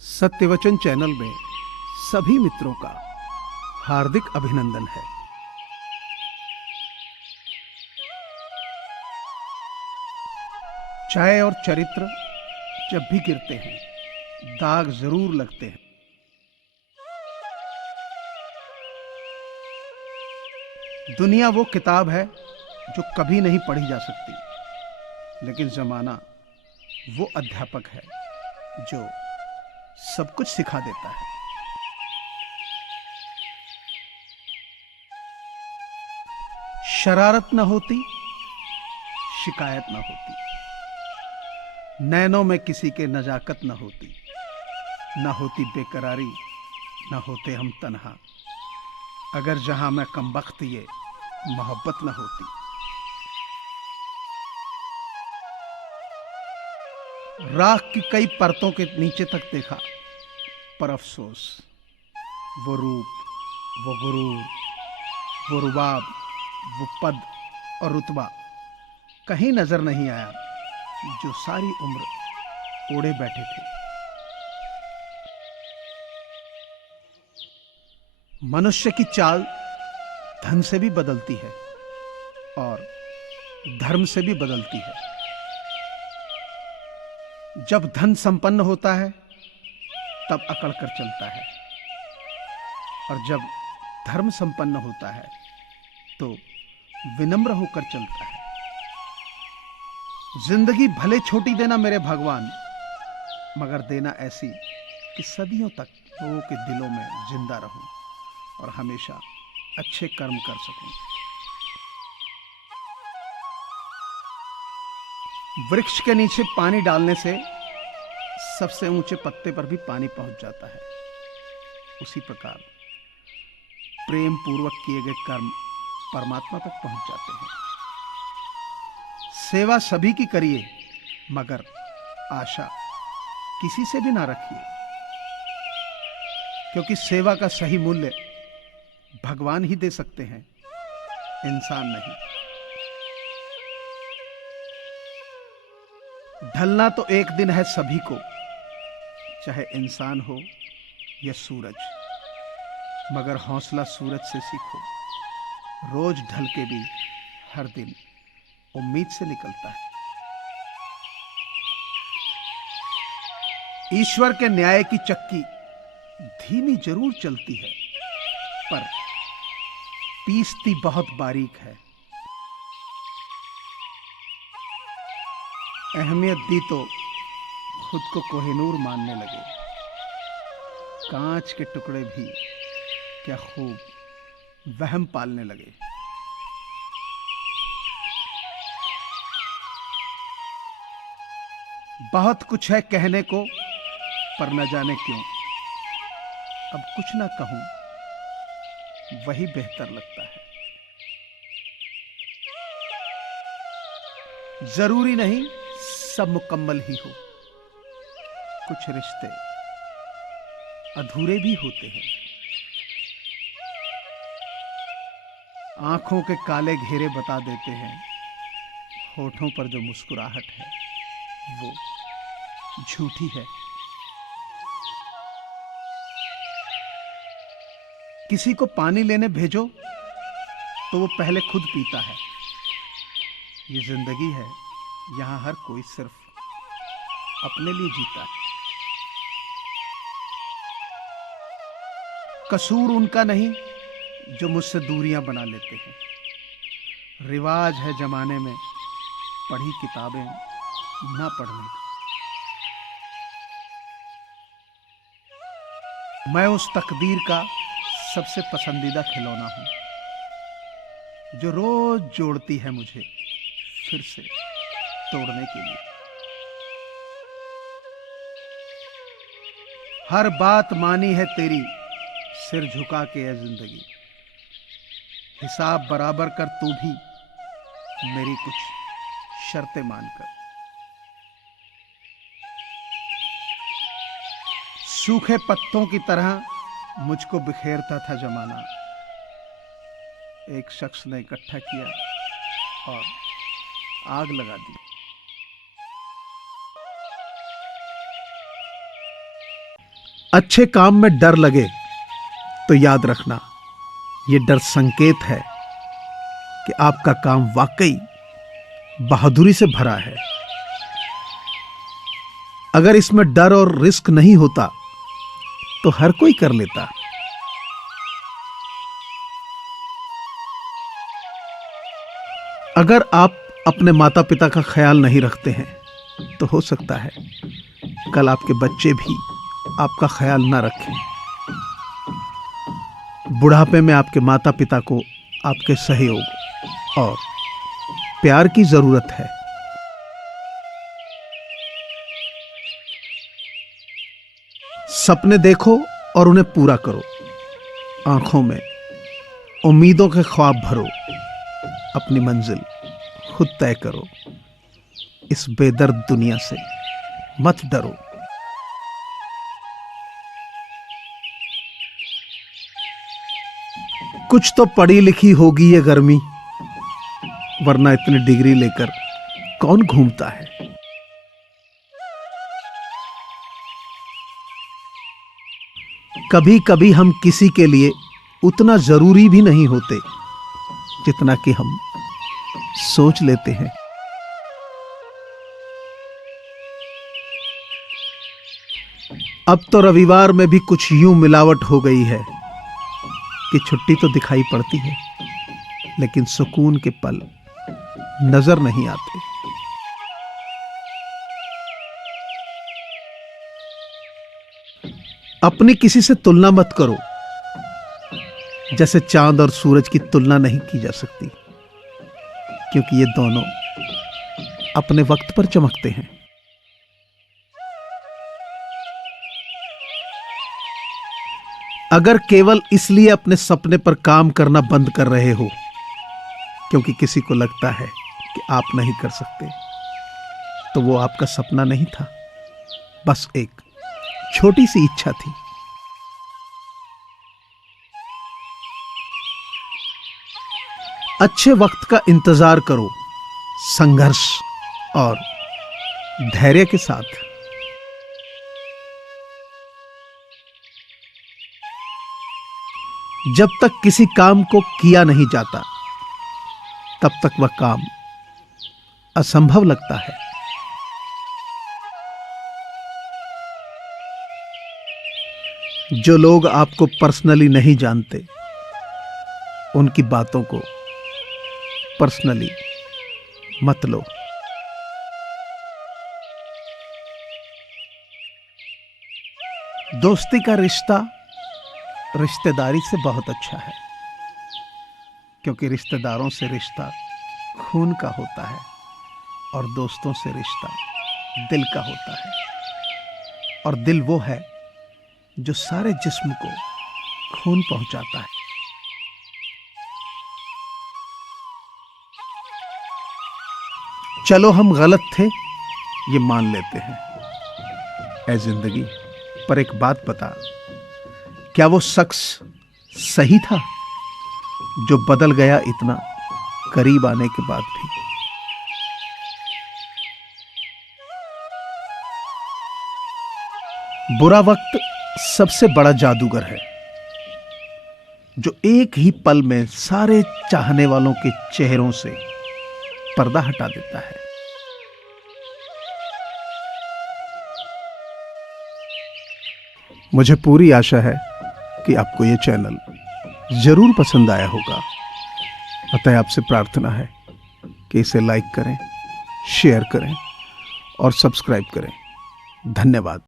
सत्यवचन channel में सभी मित्रों का हार्दिक अभिनंदन है। चाय और चरित्र जब भी गिरते हैं, दाग जरूर लगते हैं। दुनिया वो किताब है जो कभी नहीं पढ़ी जा सकती, लेकिन जमाना वो अध्यापक है जो सब कुछ सिखा देता है। शरारत न होती, शिकायत न होती, नैनों में किसी के नजाकत न होती, न होती बेकरारी, न होते हम तन्हा, अगर जहां मैं कमबख्त ये मोहब्बत न होती। राख की कई परतों के नीचे तक देखा, पर अफसोस वो रूप, वो गुरूर, वो रुबाब, वो पद और रुतबा कहीं नजर नहीं आया जो सारी उम्र ओढ़े बैठे थे। मनुष्य की चाल धन से भी बदलती है और धर्म से भी बदलती है। जब धन संपन्न होता है तब अकड़ कर चलता है, और जब धर्म संपन्न होता है तो विनम्र होकर चलता है। जिंदगी भले छोटी देना मेरे भगवान, मगर देना ऐसी कि सदियों तक लोगों के दिलों में जिंदा रहूं और हमेशा अच्छे कर्म कर सकूं। वृक्ष के नीचे पानी डालने से सबसे ऊंचे पत्ते पर भी पानी पहुंच जाता है। उसी प्रकार प्रेम पूर्वक किए गए कर्म परमात्मा तक पहुंच जाते हैं। सेवा सभी की करिए, मगर आशा किसी से भी ना रखिए, क्योंकि सेवा का सही मूल्य भगवान ही दे सकते हैं, इंसान नहीं। ढलना तो एक दिन है सभी को, चाहे इंसान हो या सूरज, मगर हौसला सूरज से सीखो। रोज ढल के भी हर दिन उम्मीद से निकलता है। ईश्वर के न्याय की चक्की धीमी जरूर चलती है, पर पीसती बहुत बारीक है। अहमियत दी तो खुद को कोहिनूर मानने लगे। कांच के टुकड़े भी क्या खूब वहम पालने लगे। बहुत कुछ है कहने को, पर न जाने क्यों अब कुछ ना कहूं, वही बेहतर लगता है। जरूरी नहीं सब मुकम्मल ही हो, कुछ रिश्ते अधूरे भी होते हैं। आंखों के काले घेरे बता देते हैं, होठों पर जो मुस्कुराहट है वो झूठी है। किसी को पानी लेने भेजो तो वो पहले खुद पीता है। ये जिंदगी है, यहां हर कोई सिर्फ अपने लिए जीता है। कसूर उनका नहीं जो मुझसे दूरियां बना लेते हैं। रिवाज है जमाने में पढ़ी किताबें ना पढ़ने का। मैं उस तकदीर का सबसे पसंदीदा खिलौना हूं जो रोज जोड़ती है मुझे फिर से तोड़ने के लिए। हर बात मानी है तेरी, सिर झुका के है जिंदगी। हिसाब बराबर कर तू भी मेरी कुछ शर्तें मानकर। सूखे पत्तों की तरह मुझको बिखेरता था जमाना। एक शख्स ने इकट्ठा किया और आग लगा दी। अच्छे काम में डर लगे तो याद रखना, यह डर संकेत है कि आपका काम वाकई बहादुरी से भरा है। अगर इसमें डर और रिस्क नहीं होता तो हर कोई कर लेता। अगर आप अपने माता पिता का ख्याल नहीं रखते हैं तो हो सकता है कल आपके बच्चे भी आपका ख्याल ना रखें। बुढ़ापे में आपके माता पिता को आपके सहयोग और प्यार की जरूरत है। सपने देखो और उन्हें पूरा करो। आंखों में उम्मीदों के ख्वाब भरो। अपनी मंजिल खुद तय करो। इस बेदर्द दुनिया से मत डरो। कुछ तो पढ़ी लिखी होगी ये गर्मी, वरना इतनी डिग्री लेकर कौन घूमता है। कभी कभी हम किसी के लिए उतना जरूरी भी नहीं होते जितना कि हम सोच लेते हैं। अब तो रविवार में भी कुछ यूं मिलावट हो गई है कि छुट्टी तो दिखाई पड़ती है लेकिन सुकून के पल नजर नहीं आते। अपनी किसी से तुलना मत करो, जैसे चांद और सूरज की तुलना नहीं की जा सकती, क्योंकि ये दोनों अपने वक्त पर चमकते हैं। अगर केवल इसलिए अपने सपने पर काम करना बंद कर रहे हो क्योंकि किसी को लगता है कि आप नहीं कर सकते, तो वो आपका सपना नहीं था, बस एक छोटी सी इच्छा थी। अच्छे वक्त का इंतजार करो, संघर्ष और धैर्य के साथ। जब तक किसी काम को किया नहीं जाता तब तक वह काम असंभव लगता है। जो लोग आपको पर्सनली नहीं जानते, उनकी बातों को पर्सनली मत लो। दोस्ती का रिश्ता रिश्तेदारी से बहुत अच्छा है, क्योंकि रिश्तेदारों से रिश्ता खून का होता है और दोस्तों से रिश्ता दिल का होता है। और दिल वो है जो सारे जिस्म को खून पहुंचाता है। चलो हम गलत थे ये मान लेते हैं। ऐ जिंदगी, पर एक बात बता, क्या वो शख्स सही था जो बदल गया इतना करीब आने के बाद भी? बुरा वक्त सबसे बड़ा जादूगर है, जो एक ही पल में सारे चाहने वालों के चेहरों से पर्दा हटा देता है। मुझे पूरी आशा है कि आपको ये चैनल जरूर पसंद आया होगा। अतः आपसे प्रार्थना है कि इसे लाइक करें, शेयर करें और सब्सक्राइब करें। धन्यवाद।